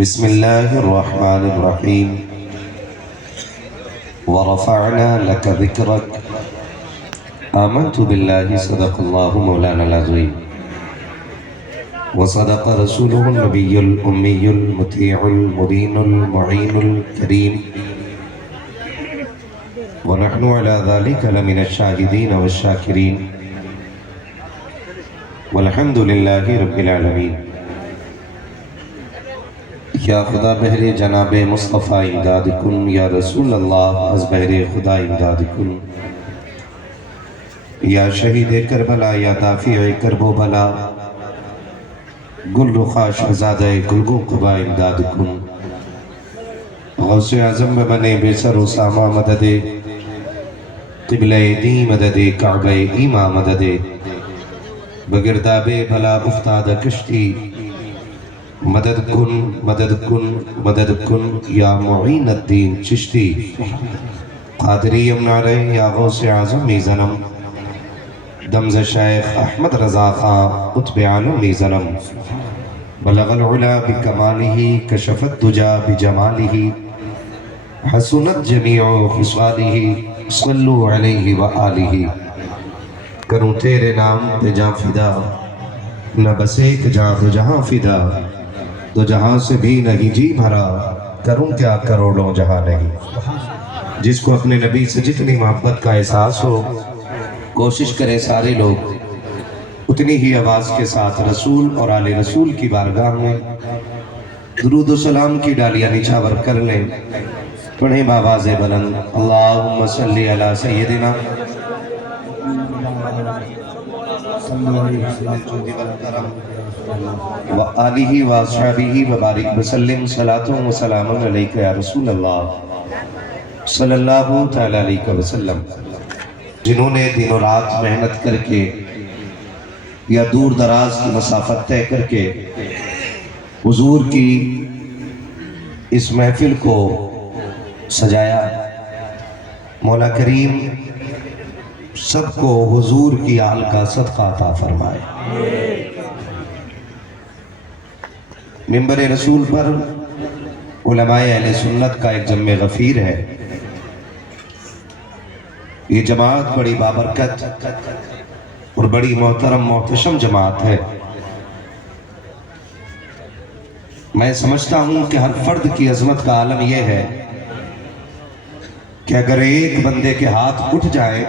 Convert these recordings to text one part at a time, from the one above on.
بسم الله الرحمن الرحيم ورفعنا لك ذكرك آمنت بالله صدق الله مولانا العظيم وصدق رسوله النبي الأمي المطيع المبين المعين الكريم ونحن على ذلك لمن الشاهدين والشاكرين والحمد لله رب العالمين یا خدا بہر جناب مصطفیٰ امداد کن، یا رسول اللہ از بہر خدا امداد کن، یا شہید کربلا یا دافع کرب و بلا، گل رخا شہزادہ گلگو قبا امداد کن، غوث اعظم بنے بے سر و ساما مدد، قبلہ دی مدد، کعبہ ایما مدد، بگرداب بلا افتاد کشتی، مدد کن مدد کن مدد کن یا معین الدین چشتی، قادری امنارے یا غوث اعظمی زنم، دمز شیخ احمد رضا خان قطب عالمی زنم، بلغ العلا بکمالہ کشفت دجا بجمالہ، حسنت جمیع خصالہ، صلو علیہ وآلہ، کروں تیرے نام پہ جاں فدا، نہ بس ایک جاں دو جہاں فدا، دو جہاں سے بھی نہیں جی بھرا، کروں کیا کروڑوں جہاں نہیں۔ جس کو اپنے نبی سے جتنی محبت کا احساس ہو، کوشش کرے سارے لوگ اتنی ہی آواز کے ساتھ رسول اور آل رسول کی بارگاہ میں درود و سلام کی ڈالیاں نچھاور کر لیں۔ پڑھیں بآواز بلند، اللہم صلی علی سیدنا وآلہ واصحابہ وبارک وسلم، صلاۃ و سلام علیکہ یا رسول اللہ صلی اللہ تعالیٰ علیہ وسلم۔ جنہوں نے دن و رات محنت کر کے یا دور دراز کی مسافت طے کر کے حضور کی اس محفل کو سجایا، مولا کریم سب کو حضور کی آل کا صدقہ عطا فرمائے۔ منبر رسول پر علماء اہل سنت کا ایک جمع غفیر ہے۔ یہ جماعت بڑی بابرکت اور بڑی محترم محتشم جماعت ہے۔ میں سمجھتا ہوں کہ ہر فرد کی عظمت کا عالم یہ ہے کہ اگر ایک بندے کے ہاتھ اٹھ جائیں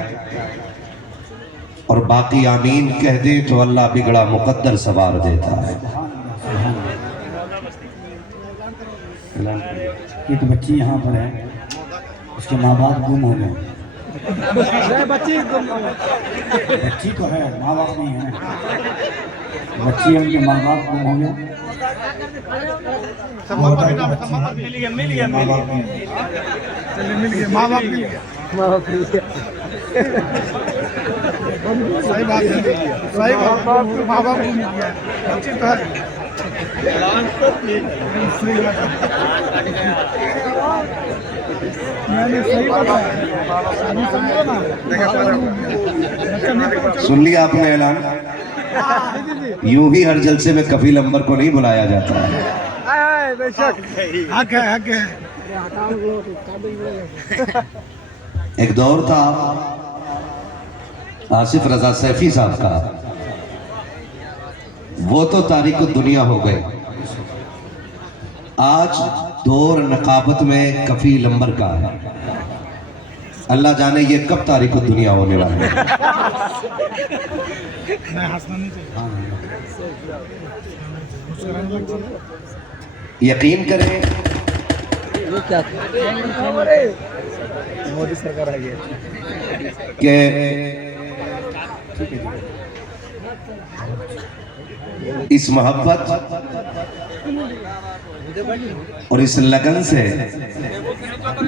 اور باقی آمین کہہ دیں تو اللہ بگڑا مقدر سوار دیتا ہے۔ ایک بچی یہاں پر ہے، اس کے ماں باپ گم ہو گئے۔ بچی تو ہے، ماں باپ نہیں ہے۔ بچی ہے، ان کے ماں باپ گم ہو گئے۔ سن لیا آپ نے اعلان؟ یوں ہی ہر جلسے میں کفیل امبر کو نہیں بلایا جاتا ہے۔ ایک دور تھا آصف رضا سیفی صاحب کا، وہ تو تاریخ الدنیا ہو گئے۔ آج دور نقابت میں کفیل امبر کا ہے۔ اللہ جانے یہ کب تاریخ الدنیا ہونے والی ہے۔ یقین کریں کہ اس محبت اور اس لگن سے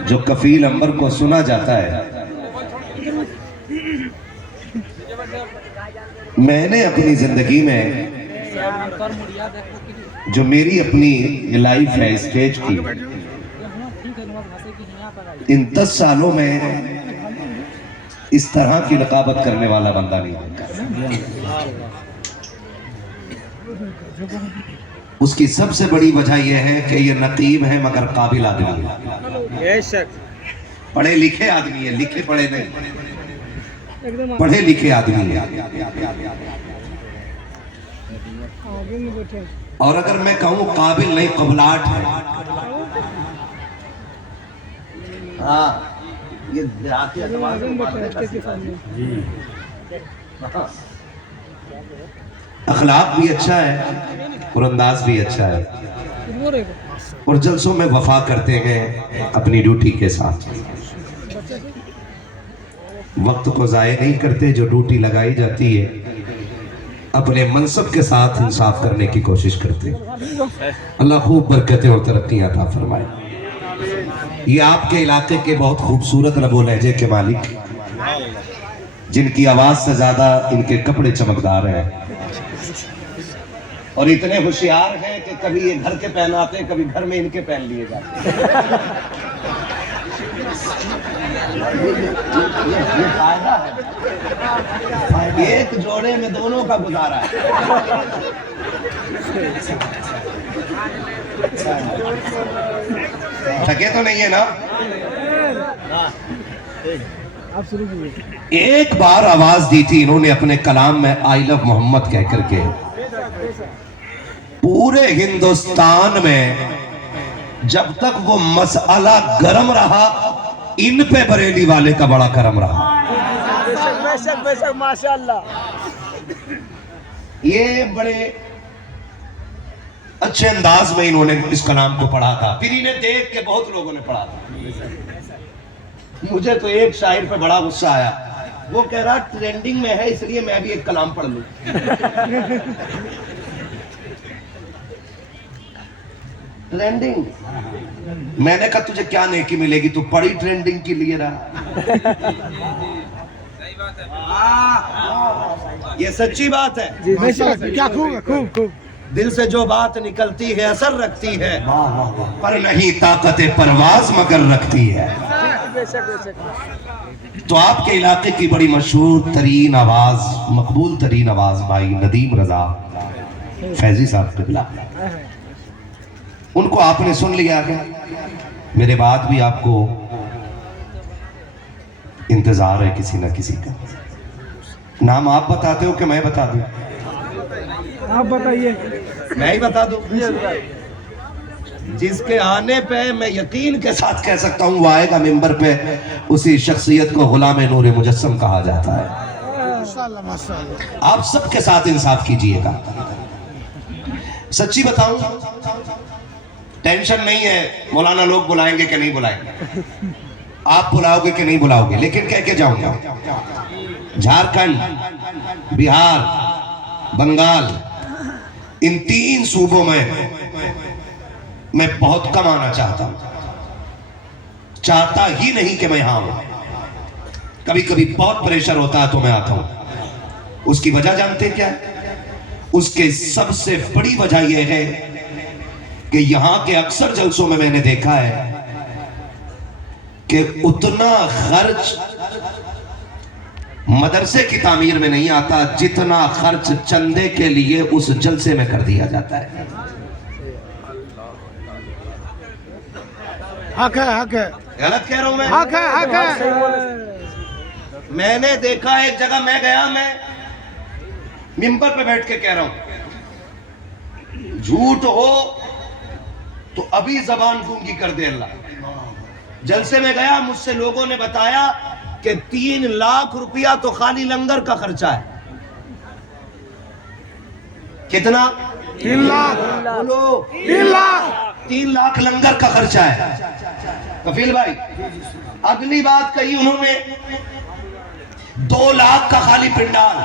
جو کفیل امبر کو سنا جاتا ہے، میں نے اپنی زندگی میں جو میری اپنی لائف ہے اسٹیج کی، ان 10 سالوں میں اس طرح کی رقابت کرنے والا بندہ نہیں دیکھا۔ اس کی سب سے بڑی وجہ یہ ہے کہ یہ نقیب ہے مگر قابل آدمی ہے، بے شک پڑھے لکھے آدمی ہے، لکھے پڑھے نہیں، پڑھے لکھے آدمی ہے۔ اور اگر میں کہوں قابل نہیں، قبلاٹ ہے۔ ہاں یہ دیہاتی اعتبار سے اخلاق بھی اچھا ہے اور انداز بھی اچھا ہے، اور جلسوں میں وفا کرتے ہیں اپنی ڈیوٹی کے ساتھ، وقت کو ضائع نہیں کرتے، جو ڈیوٹی لگائی جاتی ہے اپنے منصب کے ساتھ انصاف کرنے کی کوشش کرتے ہیں۔ اللہ خوب برکتیں اور ترقیاں عطا فرمائے۔ یہ آپ کے علاقے کے بہت خوبصورت لب و لہجے کے مالک، جن کی آواز سے زیادہ ان کے کپڑے چمکدار ہیں، اور اتنے ہوشیار ہیں کہ کبھی یہ گھر کے پہناتے ہیں، کبھی گھر میں ان کے پہن لیے جاتے ہیں۔ یہ فائدہ ہے، ایک جوڑے میں دونوں کا گزارا ہے۔ تھکے تو نہیں ہے نا؟ ایک بار آواز دی تھی انہوں نے اپنے کلام میں آئی لو محمد کہہ کر کے، پورے ہندوستان میں جب تک وہ مسئلہ گرم رہا، ان پہ بریلی والے کا بڑا کرم رہا۔ بے شک ماشاءاللہ۔ یہ بڑے اچھے انداز میں انہوں نے اس کلام کو پڑھا تھا، پھر انہیں دیکھ کے بہت لوگوں نے پڑھا تھا۔ مجھے تو ایک شاعر پہ بڑا غصہ آیا، وہ کہہ رہا ٹرینڈنگ میں ہے اس لیے میں بھی ایک کلام پڑھ لوں۔ ٹرینڈنگ، میں نے کہا تجھے کیا نیکی ملے گی، تو پڑھی ٹرینڈنگ کے لیے رہا۔ یہ سچی بات ہے، کیا خوب خوب خوب، دل سے جو بات نکلتی ہے اثر رکھتی ہے، پر نہیں طاقت پرواز مگر رکھتی ہے۔ تو آپ کے علاقے کی بڑی مشہور ترین آواز، مقبول ترین آواز بھائی ندیم رضا فیضی صاحب قبلہ، ان کو آپ نے سن لیا ہے، میرے بعد بھی آپ کو انتظار ہے کسی نہ کسی کا۔ نام آپ بتاتے ہو کہ میں بتا دوں؟ آپ بتائیے۔ میں ہی بتا دوں، جس کے آنے پہ میں یقین کے ساتھ کہہ سکتا ہوں وہ آئے گا ممبر پہ، اسی شخصیت کو غلام نور مجسم کہا جاتا ہے۔ آپ سب کے ساتھ انصاف کیجئے گا، سچی بتاؤں ٹینشن نہیں ہے مولانا لوگ بلائیں گے کہ نہیں بلائیں گے، آپ بلاؤ گے کہ نہیں بلاؤ گے، لیکن کہہ کے جاؤں گا جھارکھنڈ، بہار، بنگال، ان 3 صوبوں میں بہت کم آنا چاہتا ہوں، چاہتا ہی نہیں کہ میں یہاں ہوں، کبھی کبھی بہت پریشر ہوتا ہے تو میں آتا ہوں۔ اس کی وجہ جانتے کیا ہے؟ اس کے سب سے بڑی وجہ یہ ہے کہ یہاں کے اکثر جلسوں میں نے دیکھا ہے کہ اتنا خرچ مدرسے کی تعمیر میں نہیں آتا جتنا خرچ چندے کے لیے اس جلسے میں کر دیا جاتا ہے۔ حق ہے، حق ہے، غلط کہہ رہا ہوں میں؟ حق ہے، حق ہے۔ میں نے دیکھا ایک جگہ میں گیا، میں ممبر پہ بیٹھ کے کہہ رہا ہوں جھوٹ ہو تو ابھی زبان گونگی کر دے اللہ۔ جلسے میں گیا، مجھ سے لوگوں نے بتایا کہ 3 لاکھ روپیہ تو خالی لنگر کا خرچہ ہے۔ کتنا؟ 3 لاکھ، بولو 3 لاکھ، 3 لاکھ لنگر کا خرچہ ہے۔ کفیل بھائی اگلی بات کہی انہوں نے 2 لاکھ کا خالی پنڈال۔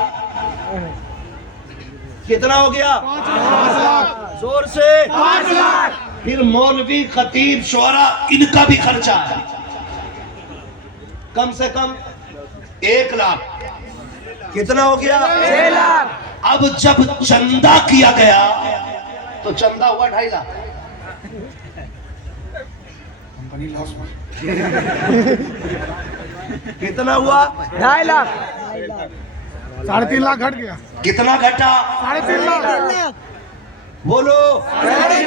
کتنا ہو گیا؟ 5 لاکھ، زور سے 5 لاکھ۔ پھر مولوی، خطیب، شعراء ان کا بھی خرچہ ہے، کم سے کم 1 لاکھ۔ کتنا ہو گیا؟ 6 لاکھ۔ اب جب چندہ کیا گیا تو چندہ ہوا 2.5 لاکھ۔ کتنا ہوا؟ 2.5 لاکھ، 3.5 لاکھ گھٹ گیا۔ کتنا گھٹا؟ 3.5 لاکھ۔ بولو 3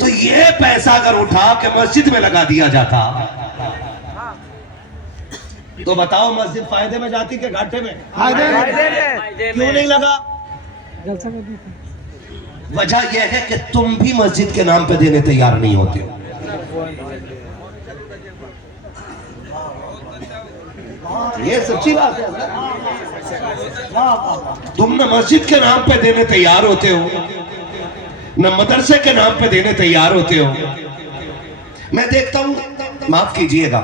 تو یہ پیسہ اگر اٹھا کے مسجد میں لگا دیا جاتا تو بتاؤ مسجد فائدے میں جاتی کہ گھاٹے میں؟ کیوں نہیں لگا؟ وجہ یہ ہے کہ تم بھی مسجد کے نام پہ دینے تیار نہیں ہوتے ہو. یہ سچی بات ہے. تم نہ مسجد کے نام پہ دینے تیار ہوتے ہو نہ مدرسے کے نام پہ دینے تیار ہوتے ہو. میں دیکھتا ہوں, معاف کیجئے گا,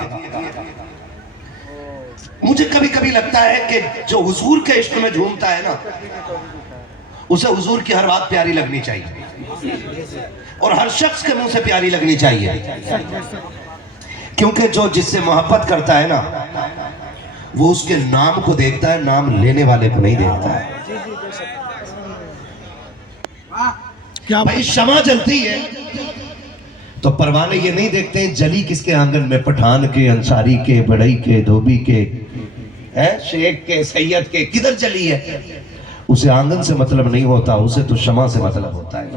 مجھے کبھی کبھی لگتا ہے کہ جو حضور کے عشق میں جھومتا ہے نا, اسے حضور کی ہر بات پیاری لگنی چاہیے اور ہر شخص کے منہ سے پیاری لگنی چاہیے, کیونکہ جو جس سے محبت کرتا ہے نا وہ اس کے نام کو دیکھتا ہے, نام لینے والے کو نہیں دیکھتا ہے. بھائی شمع جلتی ہے تو پروانے یہ نہیں دیکھتے ہیں جلی کس کے آنگن میں, پٹھان کے, انصاری کے, بڑئی کے, دھوبی کے, شیخ کے, سید کے, کدھر جلی ہے. اسے آنگن سے مطلب نہیں ہوتا, اسے تو شمع سے مطلب ہوتا ہے.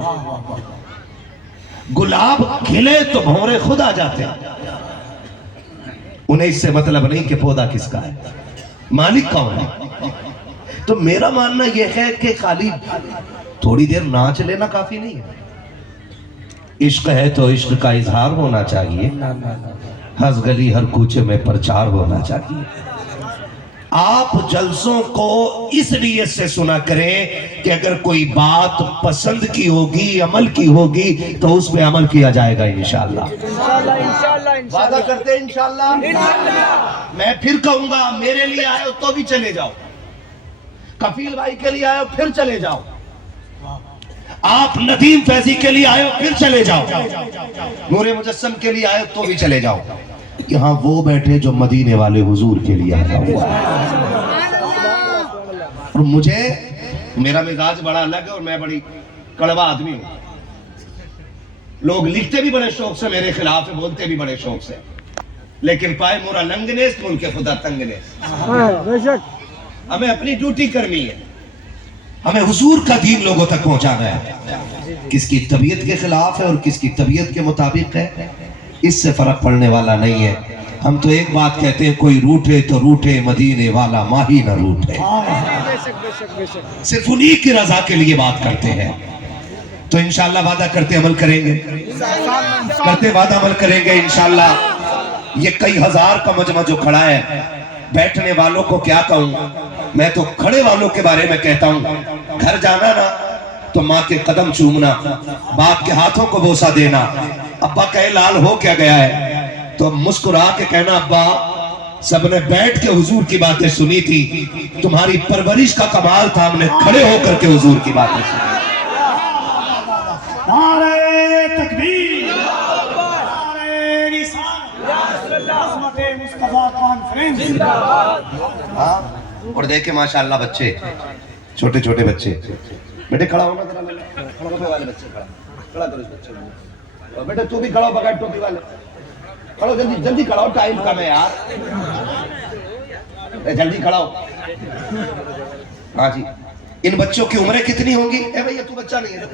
گلاب کھلے تو بھونرے خود آ جاتے ہیں, انہیں اس سے مطلب نہیں کہ پودا کس کا ہے, مالک کون ہے. تو میرا ماننا یہ ہے کہ خالی تھوڑی دیر ناچ لینا کافی نہیں ہے. عشق ہے تو عشق کا اظہار ہونا چاہیے, ہر گلی ہر کوچے میں پرچار ہونا چاہیے. آپ جلسوں کو اس نیت سے سنا کریں کہ اگر کوئی بات پسند کی ہوگی, عمل کی ہوگی تو اس پہ عمل کیا جائے گا انشاءاللہ. وعدہ کرتے ہیں انشاءاللہ. میں پھر کہوں گا, میرے لیے آئے ہو تو بھی چلے جاؤ, کفیل بھائی کے لیے آئے ہو پھر چلے جاؤ, آپ ندیم فیضی کے لیے آئے ہو پھر چلے جاؤ, نور مجسم کے لیے آئے ہو تو بھی چلے جاؤ. یہاں وہ بیٹھے جو مدینے والے حضور کے لیے آیا ہوا ہے. اور مجھے, میرا مزاج بڑا الگ ہے اور میں بڑی کڑوا آدمی ہوں. لوگ لکھتے بھی بڑے شوق سے میرے خلاف ہے, بولتے بھی بڑے شوق سے, لیکن پائے مورا لنگنیس ملک خدا تنگنیس. ہمیں اپنی ڈیوٹی کرنی ہے, ہمیں حضور کا دین لوگوں تک پہنچانا ہے. کس کی طبیعت کے خلاف ہے اور کس کی طبیعت کے مطابق ہے, اس سے فرق پڑنے والا نہیں ہے. ہم تو ایک بات کہتے ہیں, کوئی روٹے تو روٹے, مدینے والا ماہی نہ روٹے. صرف انہی کی رضا کے لیے بات کرتے ہیں. تو انشاءاللہ وعدہ کرتے عمل کریں گے, کرتے وعدہ عمل کریں گے انشاءاللہ. یہ کئی ہزار کا مجمع جو کھڑا ہے, بیٹھنے والوں کو کیا کہوں, میں تو کھڑے والوں کے بارے میں کہتا ہوں. گھر جانا نا تو ماں کے قدم چومنا, باپ کے ہاتھوں کو بوسہ دینا. ابا کہے لال ہو کیا گیا ہے تو مسکرا کے کہنا, ابا سب نے بیٹھ کے حضور کی باتیں سنی تھی, تمہاری پرورش کا کمال تھا, ہم نے کھڑے ہو کر کے حضور کی باتیں سنی. نعرہ تکبیر, نعرہ رسالت, عظمت مصطفیٰ کانفرنس. اور دیکھیں ماشاءاللہ بچے, چھوٹے چھوٹے بچے, بیٹے کھڑا ہونا ذرا, ٹوپی والے بچے کھڑا کرو اس بچے کو. بیٹے تو بھی کھڑا ہو بغیر ٹوپی والے, کھڑا ہو جلدی جلدی کھڑا ہو, ٹائم کم ہے یار, جلدی کھڑا ہو. ہاں جی, ان بچوں کی عمریں کتنی ہوں گی؟ اے بھئی تو بچہ نہیں ہے.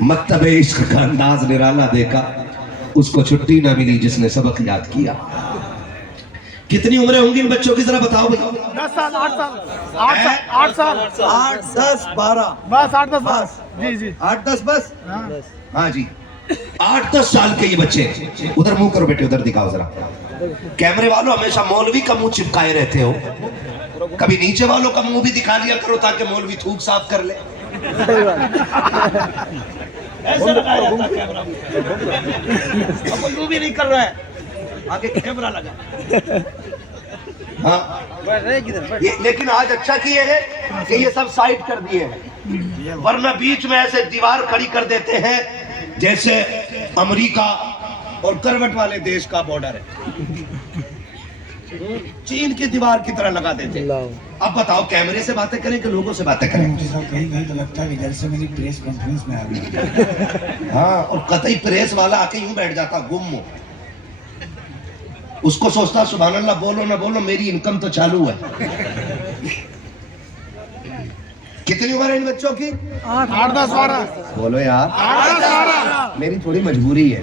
مکتب عشق کا انداز نرالا دیکھا, اس کو چھٹی نہ ملی جس نے سبق یاد کیا. کتنی عمریں ہوں گی ان بچوں کی ذرا بتاؤ بھئی. 10 سال 8 سال 8 سال 8 10 12 بس 8 10 بس. جی جی 8 10 بس. ہاں جی, 8 10 سال کے یہ بچے. ادھر منہ کرو بیٹے, ادھر دکھاؤ ذرا. کیمرے والوں ہمیشہ مولوی کا منہ چپکائے رہتے ہو, کبھی نیچے والوں کا منہ بھی دکھا لیا کرو تاکہ مولوی تھوک صاف کر لے. ایسے لگایا جاتا ہے کیمرہ, اب وہ بھی نہیں کر رہا ہے, آگے کیمرہ لگا. ہاں لیکن آج اچھا کیے ہے کہ یہ سب سائٹ کر دیے ہیں, ورنہ بیچ میں ایسے دیوار کھڑی کر دیتے ہیں جیسے امریکہ اور کروٹ والے دیش کا بارڈر ہے, چین کی دیوار کی طرح لگا دیتے ہیں. اب بتاؤ کیمرے سے باتیں کریں کہ لوگوں سے باتیں کریں؟ کہیں کہیں تو لگتا ہے کہ جلسے میں پریس کانفرنس میں آ گئی. ہاں, اور قطعی پریس والا آ کے یوں بیٹھ جاتا گم ہو. اس کو سوچتا سبحان اللہ بولو نہ بولو میری انکم تو چالو ہے. کتنی عمر ہے ان بچوں کی؟ 8 10 12. بولو یار. 8 10 12. میری تھوڑی مجبوری ہے.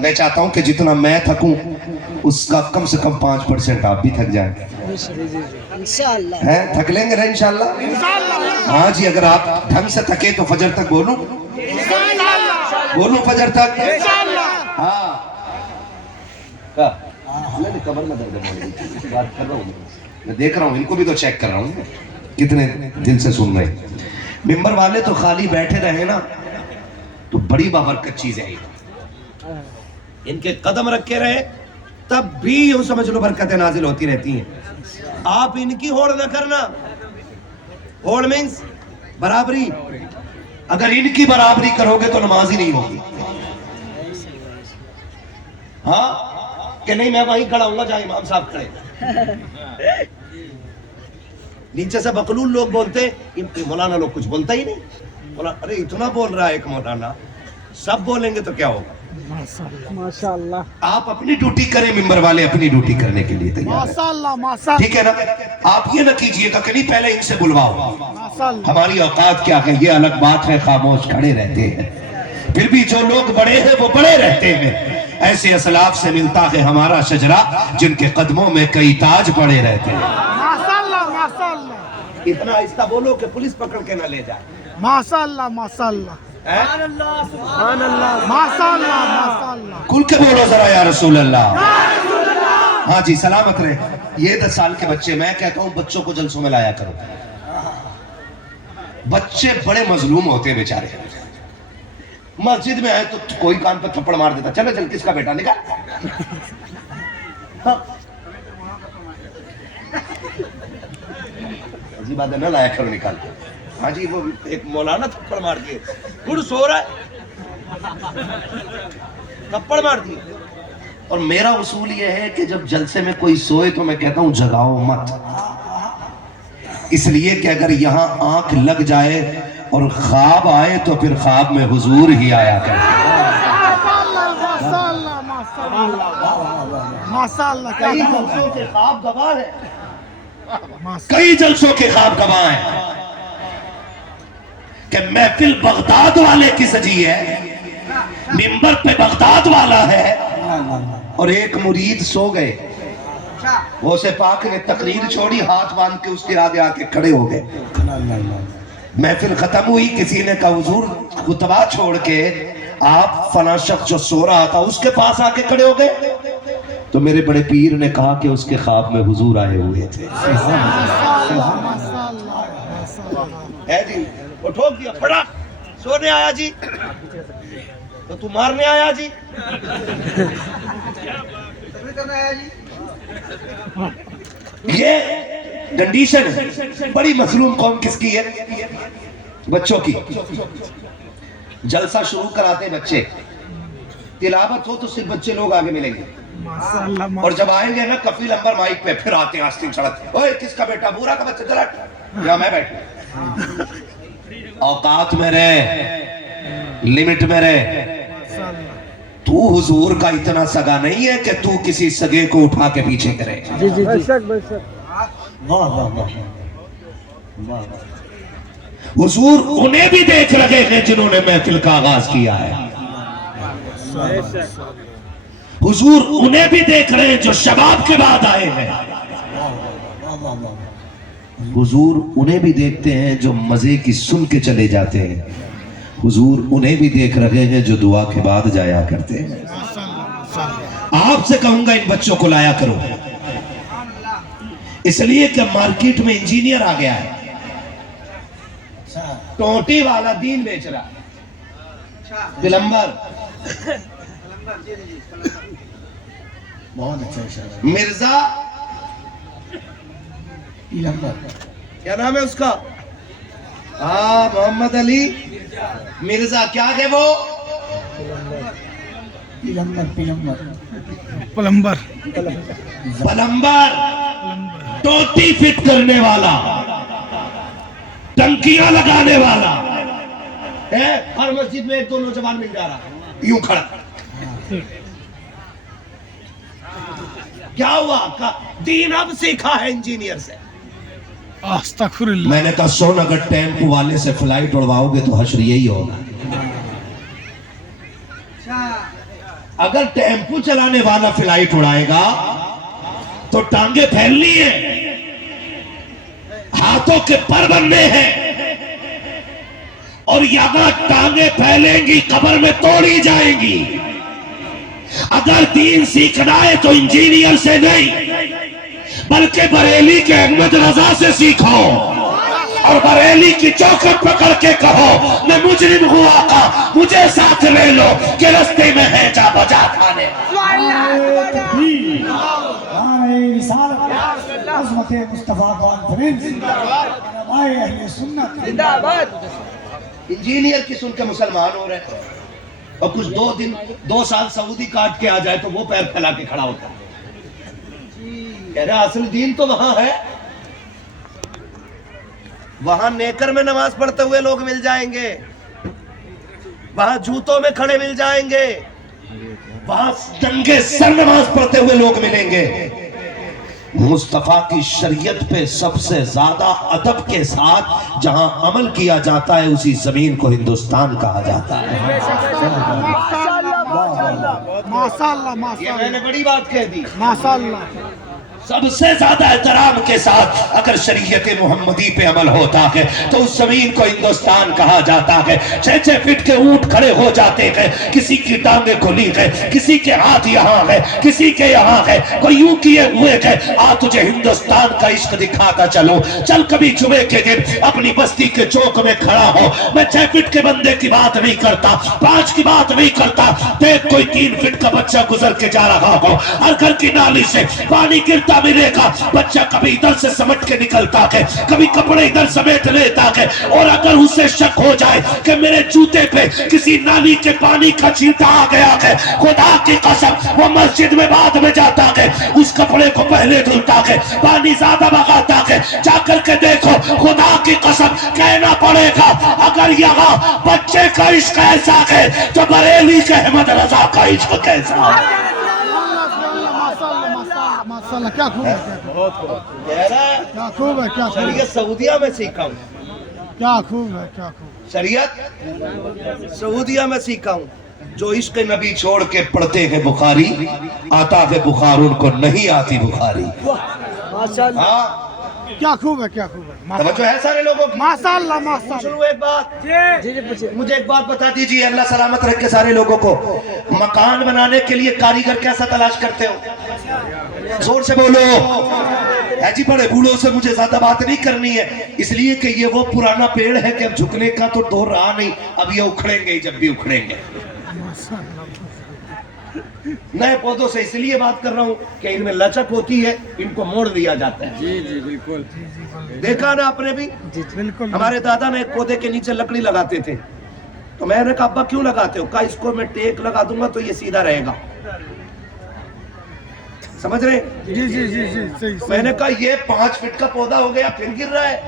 میں چاہتا ہوں کہ جتنا میں تھکوں اس کا کم سے کم 5% آپ بھی تھک جائیں. انشاءاللہ. ہیں تھک لیں گے نا انشاءاللہ؟ ہاں جی. اگر آپ ڈھنگ سے تھکے تو فجر تک بولوں. بولوں فجر تک. ہاں کمر میں درد ہے. بات کر رہا ہوں میں دیکھ رہا ہوں ان کو بھی تو چیک کر رہا ہوں کتنے دل سے سن رہے ہیں. ممبر والے تو خالی بیٹھے رہے نا تو بڑی بابرکت چیز ہے. ان کے قدم رکھے رہے تب بھی یوں سمجھ لو برکتیں نازل ہوتی رہتی ہیں. آپ ان کی ہوڑ نہ کرنا. ہوڑ مینس برابری. اگر ان کی برابری کرو گے تو نماز ہی نہیں ہوگی. ہاں کہ نہیں میں وہیں کھڑا ہوں گا جہاں امام صاحب کھڑے. نیچے سے بقلول لوگ بولتے مولانا لوگ کچھ بولتا ہی نہیں. ارے اتنا بول رہا ہے ایک مولانا, سب بولیں گے تو کیا ہوگا. ماشاءاللہ. آپ اپنی ڈیوٹی کریں, ممبر والے اپنی ڈیوٹی کرنے کے لیے تیار ہیں. ماشاءاللہ ماشاءاللہ. ٹھیک ہے نا. آپ یہ نہ کیجئے گا کہ نہیں پہلے ان سے بلواؤ. ماشاءاللہ. ہماری اوقات کیا ہے یہ الگ بات ہے, خاموش کھڑے رہتے ہیں. پھر بھی جو لوگ بڑے ہیں وہ بڑے رہتے ہیں. ایسے اسلاف سے ملتا ہے ہمارا شجرہ جن کے قدموں میں کئی تاج پڑے رہتے ہیں. ماشاءاللہ ماشاءاللہ. اتنا آہستہ بولو کہ پولیس پکڑ کے نہ لے جائے. ماشاءاللہ ماشاءاللہ. سبحان اللہ. ماشاءاللہ ماشاءاللہ. کھل کے بولو ذرا یا رسول اللہ. ہاں جی سلامت رہے. یہ 10 سال کے بچے, میں کہتا ہوں بچوں کو جلسوں میں لایا کرو. بچے بڑے مظلوم ہوتے ہیں بیچارے. مسجد میں آئے تو کوئی کان پر تھپڑ مار دیتا, چلو چل کس کا بیٹا نکال. عجیب بات ہے, نہ لایا کرو نکال کے. ہاں جی وہ ایک مولانا تھپڑ مار دیے, گڑ سو رہا ہے تھپڑ مار دیے. اور میرا اصول یہ ہے کہ جب جلسے میں کوئی سوئے تو میں کہتا ہوں جگاؤ مت, اس لیے کہ اگر یہاں آنکھ لگ جائے اور خواب آئے تو پھر خواب میں حضور ہی آیا کرے. ماشاءاللہ ماشاءاللہ. کئی جلسوں کے خواب گواہ ہیں, کئی جلسوں کے خواب گواہ ہیں کہ محفل بغداد والے کی سجی ہے, ممبر پہ بغداد والا ہے, اور ایک مرید سو گئے. وہ سے پاک نے تقریر چھوڑی, ہاتھ باندھ کے اس کے آگے آ کے کھڑے ہو گئے. محفل ختم ہوئی, کسی نے کہا حضور خطبہ چھوڑ کے آپ فلاں شخص جو سو رہا تھا اس کے پاس آ کے کھڑے ہو گئے. تو میرے بڑے پیر نے کہا کہ اس کے خواب میں حضور آئے ہوئے تھے. ہے جی وہ ٹھوک دیا, پڑا سونے آیا جی تو تم مارنے آیا جی. یہ کنڈیشن ہے. بڑی مظلوم قوم کس کی ہے؟ بچوں کی. جلسہ شروع کراتے بچے, تلاوت ہو تو صرف بچے لوگ آگے ملیں گے, اور جب آئیں گے نا کفیل انبر مائک پہ پھر آتے ہیں آستین سڑک, اوے کس کا بیٹا, بورا کا بچہ, چلا یہاں میں بیٹھوں. اوقات میں رہے, لمٹ میں رہے. تو حضور کا اتنا سگا نہیں ہے کہ تو کسی سگے کو اٹھا کے پیچھے کرے. حضور انہیں بھی دیکھ رہے ہیں جنہوں نے محفل کا آغاز کیا ہے. حضور انہیں بھی دیکھ رہے ہیں جو شباب کے بعد آئے ہیں. حضور انہیں بھی دیکھتے ہیں جو مزے کی سن کے چلے جاتے ہیں. حضور انہیں بھی دیکھ رہے ہیں جو دعا کے بعد جایا کرتے ہیں. آپ سے کہوں گا ان بچوں کو لایا کرو, اس لیے کہ مارکیٹ میں انجینئر آ گیا ہے, ٹوٹی والا دین بیچ رہا, پلمبر, بہت اچھا اشارہ. مرزا, کیا نام ہے اس کا, ہاں محمد علی مرزا, کیا ہے وہ, پلمبر. پلمبر, ٹوٹی فٹ کرنے والا, ٹنکیاں لگانے والا ہے. ہر مسجد میں ایک دو نوجوان مل جا رہا یوں کھڑا. کیا ہوا؟ دین اب سیکھا ہے انجینئر سے. استغفراللہ. میں نے کہا سن اگر ٹیمپو والے سے فلائٹ اڑواؤ گے تو حشر یہی ہوگا. اگر ٹیمپو چلانے والا فلائٹ اڑائے گا تو ٹانگیں پھیلنی ہیں، ہاتھوں کے پر بننے ہیں، اور یہاں ٹانگیں پھیلیں گی قبر میں توڑی جائیں گی. اگر دین سیکھنا ہے تو انجینئر سے نہیں بلکہ بریلی کے احمد رضا سے سیکھو، اور بریلی کی چوکھٹ پکڑ کے کہو میں مجرم ہوں آقا مجھے ساتھ لے لو کہ رستے میں ہے جا بجا کھانے. عظمت مصطفیٰ کانفرنس علماء اہل سنت. انجینئر کی سن کے مسلمان ہو رہے ہیں، اور کچھ 2 سال سعودی کاٹ کے آ جائے تو وہ پیر پھیلا کے کھڑا ہوتا ہے. کہہ رہا اصل دین تو وہاں ہے، وہاں نیکر میں نماز پڑھتے ہوئے لوگ مل جائیں گے، وہاں جوتوں میں کھڑے مل جائیں گے، وہاں ننگے سر نماز پڑھتے ہوئے لوگ ملیں گے. مصطفیٰ کی شریعت پہ سب سے زیادہ ادب کے ساتھ جہاں عمل کیا جاتا ہے اسی زمین کو ہندوستان کہا جاتا ہے. ماشاءاللہ. یہ میں نے بڑی بات کہہ دی. ماشاءاللہ. سب سے زیادہ احترام کے ساتھ اگر شریعت محمدی پہ عمل ہوتا ہے تو اس زمین کو ہندوستان کہا جاتا ہے. 6 فٹ کے اونٹ کھڑے ہو جاتے ہیں، کسی کی ٹانگیں کھلی ہے، کسی کے ہاتھ یہاں ہے، کسی کے یہاں ہے، کوئی یوں کیے ہوئے ہے. تجھے ہندوستان کا عشق دکھاتا چلو. چل کبھی جمعے کے دن اپنی بستی کے چوک میں کھڑا ہو. میں 6 فٹ کے بندے کی بات نہیں کرتا، 5 کی بات نہیں کرتا. دیکھ کوئی 3 فٹ کا بچہ گزر کے جا رہا ہو، ہر گھر کی نالی سے پانی گرتا ملے گا. بچہ کبھی ادھر سے سمٹ کے نکلتا ہے، کبھی کپڑے ادھر سمیٹ لیتا ہے، اور اگر اسے شک ہو جائے کہ میرے جوتے پہ کسی نالی کے پانی کا چھینٹا آ گیا ہے، خدا کی قسم وہ مسجد میں بعد میں جاتا ہے، اس کپڑے کو پہلے دھلتا ہے، پانی زیادہ بگاتا ہے. جا کر کے دیکھو خدا کی قسم کہنا پڑے گا اگر یہاں بچے کا عشق ایسا ہے تو بریلی کے احمد رضا کا عشق کیسا ہے. ماشاءاللہ. کیا خوب ہے. کیا خوب ہے. کیا خوب ہے. شریعت سعودیہ میں سیکھا ہوں. کیا خوب ہے. کیا خوب. شریعت سعودیہ میں سیکھا ہوں. جو عشق نبی چھوڑ کے پڑھتے ہیں بخاری آتا ہے بخار ان کو نہیں آتی بخاری. ہاں کیا خوب ہے. کیا خوب ہے. توجہ ہے سارے لوگوں کی. ماشاءاللہ. ماشاءاللہ. سنو ایک بات، مجھے ایک بات بتا دیجیے، اللہ سلامت رکھے سارے لوگوں کو. مکان بنانے کے لیے کاریگر کیسا تلاش کرتے ہو؟ زور سے بولو. ہے جی بڑے بوڑھوں سے مجھے زیادہ بات نہیں کرنی ہے، اس لیے کہ یہ وہ پرانا پیڑ ہے کہ اب جھکنے کا تو دور رہا نہیں، اب یہ اکھڑیں گے جب بھی اکھڑیں گے. نئے پودوں سے اس لیے بات کر رہا ہوں کہ ان میں لچک ہوتی ہے، ان کو موڑ دیا جاتا ہے. جی بالکل. دیکھا نا آپ نے بھی. بالکل. ہمارے دادا نے ایک پودے کے نیچے لکڑی لگاتے تھے، تو میں نے کہا ابا کیوں لگاتے ہو؟ کہا اس کو میں ٹیک لگا دوں گا تو یہ سیدھا رہے گا. سمجھ رہے؟ جی جی جی جی صحیح. میں نے کہا یہ 5 فٹ کا پودا ہو گیا پھر گر رہا ہے.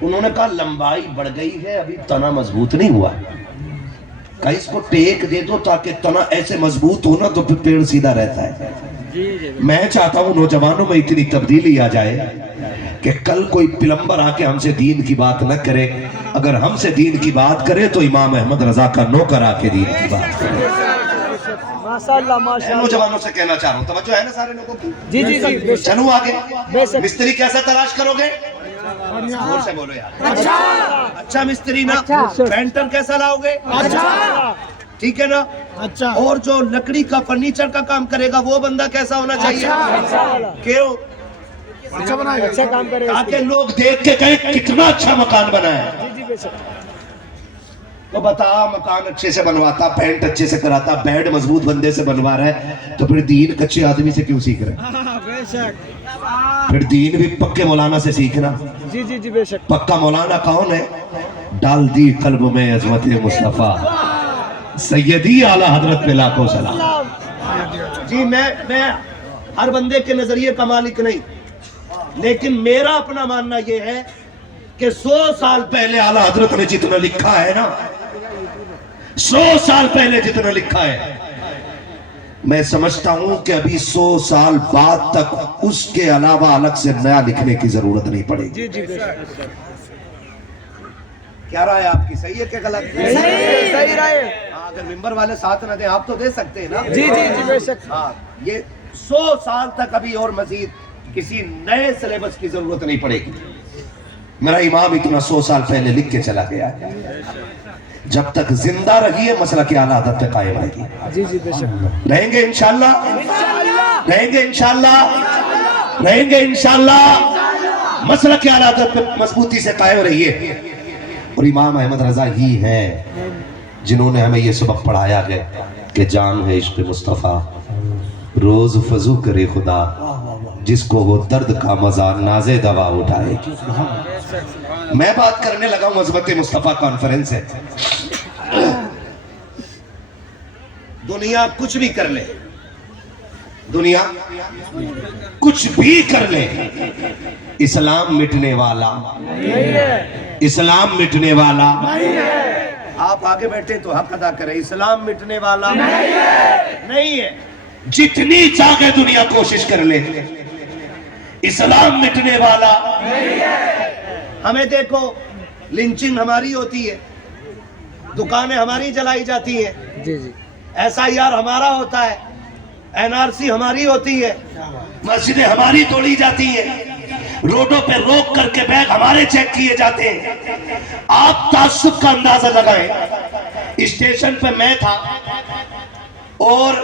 انہوں نے کہا لمبائی بڑھ گئی ہے ابھی تنا مضبوط نہیں ہوا. کہا اس کو ٹیک دے دو تاکہ تنا ایسے مضبوط ہو نا تو پھر پیڑ سیدھا رہتا ہے. میں چاہتا ہوں نوجوانوں میں اتنی تبدیلی آ جائے کہ کل کوئی پلمبر آ کے ہم سے دین کی بات نہ کرے، اگر ہم سے دین کی بات کرے تو امام احمد رضا کا نوکر آ کے دین کی بات کرے. ماشاءاللہ. ماشاءاللہ. نوجوانوں سے کہنا چاہ رہا ہوں، توجہ ہے نا سارے لوگوں کی. جی جی جی. چلو آگے. مستری کیسا تلاش کرو گے؟ زور سے بولو یار. اچھا مستری نا. پینٹر کیسا لاؤ گے؟ ٹھیک ہے نا. اچھا. اور جو لکڑی کا فرنیچر کا کام کرے گا وہ بندہ کیسا ہونا چاہیے؟ کیوں؟ اچھا بنائے گا. اچھا کام کرے. تاکہ لوگ دیکھ کے کہیں کتنا اچھا مکان بنا ہے. جی جی بے شک. تو بتا مکان اچھے سے بنواتا، پینٹ اچھے سے کراتا، بیڈ مضبوط بندے سے بنوا رہا ہے تو پھر دین کچے آدمی سے کیوں سیکھ رہے ہیں؟ بے شک. پھر دین بھی پکے مولانا سے سیکھنا. جی جی جی بے شک. پکا مولانا کون ہے؟ ڈال دی قلب میں عظمت مصطفیٰ سیدی اعلیٰ حضرت پہ لاکھوں سلام. جی میں ہر بندے کے نظریے کا مالک نہیں، لیکن میرا اپنا ماننا یہ ہے کہ 100 سال پہلے اعلیٰ حضرت نے جتنا لکھا ہے نا، 100 سال پہلے جتنا لکھا ہے میں سمجھتا ہوں کہ ابھی 100 سال بعد تک اس کے علاوہ الگ سے نیا لکھنے کی ضرورت نہیں پڑے گی. جی جی بے شک. کیا رائے آپ کی؟ صحیح ہے کہ غلط؟ صحیح رائے. اگر ممبر والے ساتھ نہ دیں آپ تو دے سکتے ہیں نا. جی جی جی بے شک. ہاں یہ 100 سال تک ابھی اور مزید کسی نئے سلیبس کی ضرورت نہیں پڑے گی. میرا امام اتنا 100 سال پہلے لکھ کے چلا گیا ہے. جب تک زندہ رہی ہے مسئلہ کی اعلیٰ عادت پہ قائم رہے گی. جی جی بے شک. رہیں گے انشاءاللہ، رہیں گے انشاءاللہ، رہیں گے انشاءاللہ. مسئلہ کی اعلیٰ عادت پہ مضبوطی سے قائم رہیے. اور امام احمد رضا ہی ہیں جنہوں نے ہمیں یہ سبق پڑھایا ہے کہ جان ہے عشق مصطفیٰ، روز فضو کرے خدا، جس کو وہ درد کا مزہ ناز دوا اٹھائے. میں بات کرنے لگا ہوں عظمت مصطفیٰ کانفرنس ہے. دنیا کچھ بھی کر لے، دنیا کچھ بھی کر لے، اسلام مٹنے والا نہیں ہے. اسلام مٹنے والا نہیں ہے. آپ آگے بیٹھے تو حق ادا کریں. اسلام مٹنے والا نہیں ہے. جتنی چاہے دنیا کوشش کر لے، اسلام مٹنے والا نہیں ہے. ہمیں دیکھو، لنچنگ ہماری ہوتی ہے، دکانیں ہماری جلائی جاتی ہیں، جی جی SIR ہمارا ہوتا ہے، NRC ہماری ہوتی ہے، مسجدیں ہماری توڑی جاتی ہیں، روڈوں پہ روک کر کے بیگ ہمارے چیک کیے جاتے ہیں. آپ تعصب کا اندازہ لگائیں. اسٹیشن پہ میں تھا اور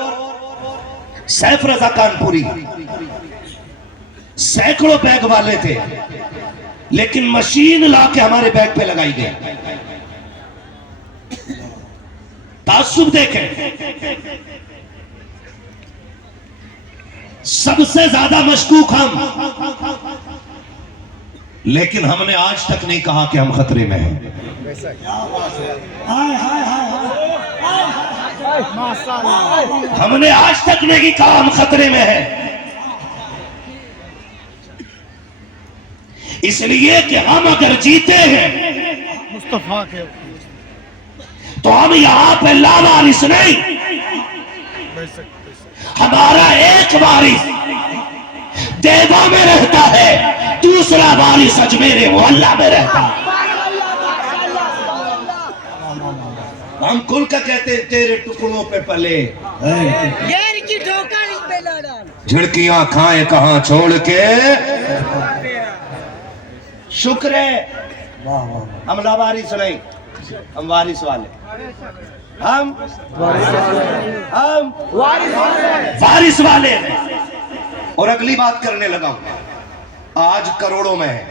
سیف رضا کانپوری، سینکڑوں بیگ والے تھے، لیکن مشین لا کے ہمارے بیگ پہ لگائی گئی. تعصب دیکھیں. سب سے زیادہ مشکوک ہم، لیکن ہم نے آج تک نہیں کہا کہ ہم خطرے میں ہیں. ہم نے آج تک نہیں کہا ہم خطرے میں ہیں. اس لیے کہ ہم اگر جیتے ہیں مصطفیٰ کے تو ہم یہاں پہ لاوارث نہیں. ہمارا ایک وارث دیوا میں رہتا ہے، دوسرا وارث اجمیر محلہ میں رہتا ہے. ہم کل کا کہتے ہیں تیرے ٹکڑوں پہ پلے، جھڑکیاں کھائیں کہاں چھوڑ کے. شکر ہے ہم لاوارث نہیں، ہم وارث والے. ہم وارث والے ہیں. اور اگلی بات کرنے لگا ہوں. آج کروڑوں میں ہے.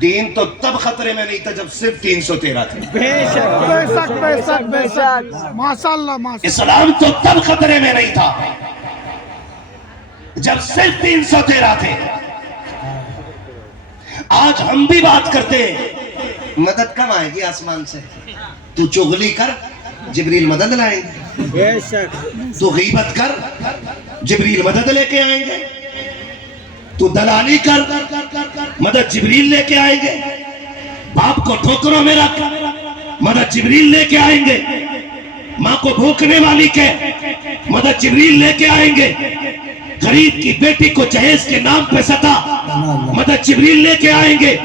دین تو تب خطرے میں نہیں تھا جب صرف 313 تھے. بے شک بے شک بے شک بے شک. ماشاءاللہ ماشاءاللہ. اسلام تو تب خطرے میں نہیں تھا جب صرف 313 تھے. آج ہم بھی بات کرتے ہیں مدد کم آئے گی آسمان سے. تو چغلی کر، جبریل مدد لائیں گے. بے شک. تو غیبت کر، جبریل مدد لے کے آئیں گے. تو دلالی کر، مدد جبریل لے کے آئیں گے. باپ کو ٹھوکروں میں رکھ، مدد جبریل لے کے آئیں گے. ماں کو بھوکنے والی کے، مدد جبریل لے کے آئیں گے. غریب کی بیٹی کو جہیز کے نام پہ ستا، مدد جبریل لے کے آئیں گے.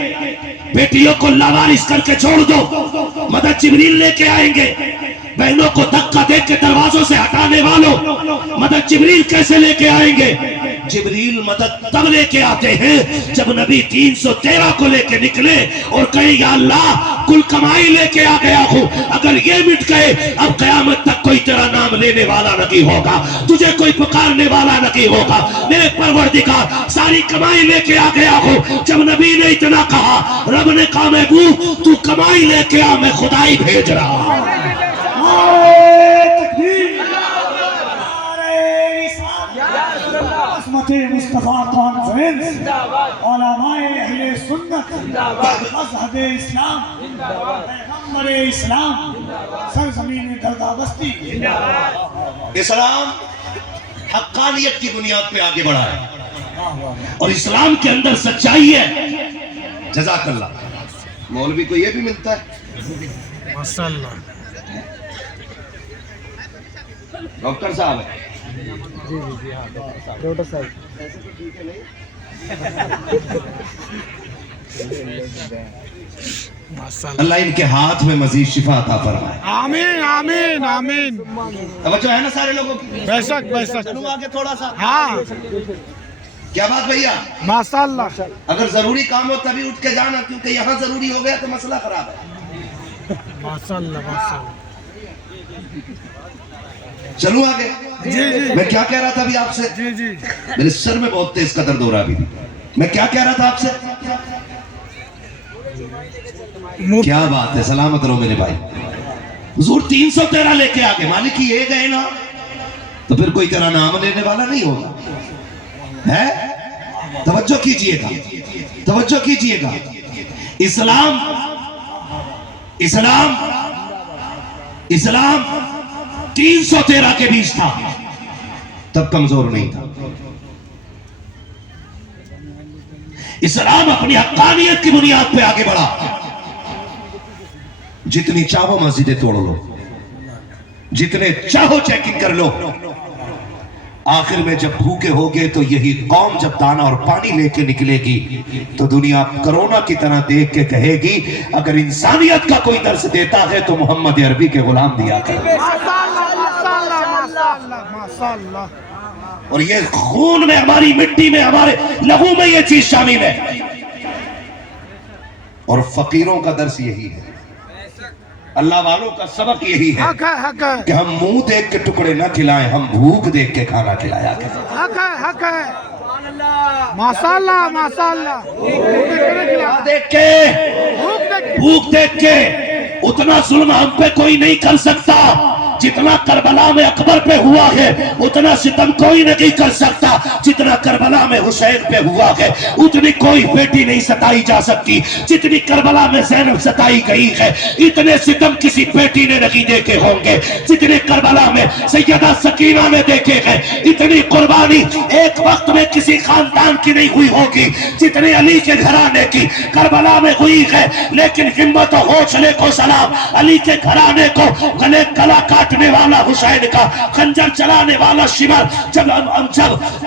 بیٹیوں کو لاوارث کر کے چھوڑ دو، مدد جبریل لے کے آئیں گے. بہنوں کو دھکا دے کے دروازوں سے ہٹانے والوں، مدد جبریل کیسے لے کے آئیں گے؟ جبریل مدد تب لے کے آتے ہیں جب نبی 313 کو لے کے نکلے اور کہے یا اللہ کل کمائی لے کے آ گیا ہوں، اگر یہ مٹ گئے اب قیامت تک کوئی تیرا نام لینے والا نہیں ہوگا، تجھے کوئی پکارنے والا نہیں ہوگا. میرے پروردگار ساری کمائی لے کے آ گیا ہوں. جب نبی نے اتنا کہا، رب نے کہا محبوب تو کمائی لے کے آ، میں خدائی بھیج رہا ہوں. عظمت مصطفیٰ کانفرنس، علماء اہل سنت، مذہب اسلام، پیغمبر اسلام، سرزمین دردہ بستی. اسلام حقانیت کی بنیاد پہ آگے بڑھا ہے اور اسلام کے اندر سچائی ہے. جزاک اللہ. مولوی کو یہ بھی ملتا ہے. ماشاءاللہ. ڈاکٹر صاحب ہے. ڈاکٹر صاحب اللہ ان کے ہاتھ میں مزید شفا عطا فرمائے. آمین آمین آمین. توجہ ہے نا سارے لوگوں کی؟ بے شک بے شک. چلوں آگے تھوڑا سا. ہاں کیا بات بھیا؟ ماشاء اللہ. اگر ضروری کام ہو تبھی اٹھ کے جانا، کیونکہ یہاں ضروری ہو گیا تو مسئلہ خراب ہے. ماشاء اللہ ماشاء اللہ. چلوں آگے. جی جی میں کیا کہہ رہا تھا ابھی آپ سے؟ جی جی. میرے سر میں بہت تیز کا درد ہو رہا ابھی. میں کیا کہہ رہا تھا آپ سے؟ کیا بات ہے، سلامت رہو میرے بھائی. حضور 313 لے کے آگے. مالک یہ گئے نا تو پھر کوئی تیرا نام لینے والا نہیں ہوگا. ہے؟ توجہ کیجئے گا، توجہ کیجئے گا. اسلام اسلام اسلام 313 کے بیچ تھا، تب کمزور نہیں تھا. اسلام اپنی حقانیت کی بنیاد پہ آگے بڑھا. جتنی چاہو مسجدیں توڑ لو، جتنے چاہو چیکنگ کر لو، آخر میں جب بھوکے ہوگے تو یہی قوم جب دانا اور پانی لے کے نکلے گی تو دنیا کرونا کی طرح دیکھ کے کہے گی اگر انسانیت کا کوئی درس دیتا ہے تو محمد عربی کے غلام دیا کر. ماشاء اللہ ماشاء اللہ ماشاء اللہ. اور یہ خون میں، ہماری مٹی میں، ہمارے لہو میں یہ چیز شامل ہے. اور فقیروں کا درس یہی ہے، اللہ والوں کا سبق یہی ہے حق ہے حق ہے کہ ہم منہ دیکھ کے ٹکڑے نہ کھلائیں، ہم بھوک دیکھ کے کھانا کھلایا کریں. حق ہے حق ہے. ماشاء اللہ ماشاء اللہ. دیکھ کے، بھوک دیکھ کے اتنا ظلم ہم پہ کوئی نہیں کر سکتا جتنا کربلا میں اکبر پہ ہوا ہے. اتنا ستم کوئی نہیں کر سکتا جتنا کربلا میں حسین پہ ہوا ہے. اتنی کوئی بیٹی نہیں ستائی جا سکتی جتنی کربلا میں زینب ستائی گئی ہے. اتنے ستم کسی بیٹی نے نہیں دیکھے ہوں گے جتنے کربلا میں سیدہ سکینہ نے دیکھے ہیں. اتنی قربانی ایک وقت میں کسی خاندان کی نہیں ہوئی ہوگی جتنے علی کے گھرانے کی کربلا میں ہوئی ہے. لیکن ہمت و حوصلے کو سلام علی کے گھرانے کو. گلے گلا کاٹنے والا حسین کا، خنجر چلانے والا شمر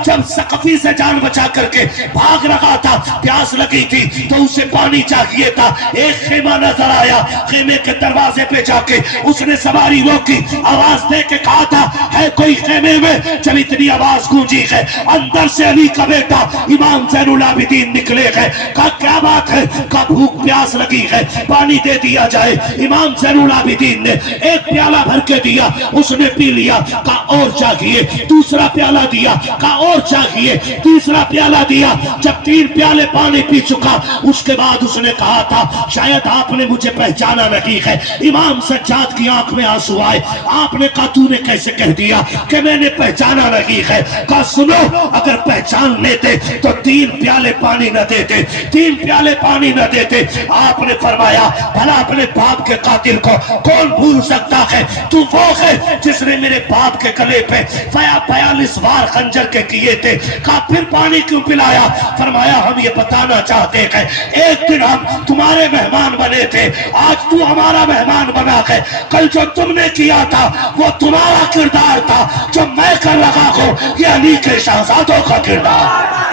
جب سقفی سے جان بچا کر کے بھاگ رہا تھا، پیاس لگی تھی تو اسے پانی چاہیے تھا. ایک خیمہ نظر آیا، خیمے کے دروازے پہ جا کے اس نے سواری روکی، آواز دے کے کہا تھا ہے کوئی خیمے میں؟ جب اتنی آواز گونجی ہے اندر سے علی کا بیٹا امام زین العابدین نکلے ہیں. کہا کیا بات ہے؟ کہا بھوک پیاس لگی ہے، پانی دے دیا جائے. امام زین العابدین نے ایک پیالہ بھر کے دیا، اس نے پی لیا. کہا اور چاہیے. دوسرا پیالہ دیا، کہا اور چاہیے. تیسرا پیالہ دیا. جب 3 پیالے پانی پی چکا اس کے بعد اس نے کہا تھا شاید آپ نے مجھے پہچانا نہیں ہے. امام سجاد کی آنکھ میں آنسو آئے. آپ نے کہا تو نے کیسے کہہ دیا کہ میں نے پہچانا نہیں ہے؟ کہا سنو، اگر پہچان لیتے تو 3 پیالے پانی نہ دیتے، 3 پیالے پانی نہ دیتے. آپ نے فرمایا بھلا اپنے باپ کے قاتل کو کون بھول سکتا ہے؟ تو وہ ہے جس نے میرے باپ کے گلے پہ 42 وار خنجر کے کیے تھے. کہا پھر پانی کیوں پلایا؟ فرمایا ہم یہ بتانا چاہتے ہیں ایک دن ہم تمہارے مہمان بنے تھے، آج تو ہمارا مہمان بنا ہے. کل جو تم نے کیا تھا وہ تمہارا کردار تھا، جو میں کر رہا ہوں یہ علی کے شہزادوں کا کردار.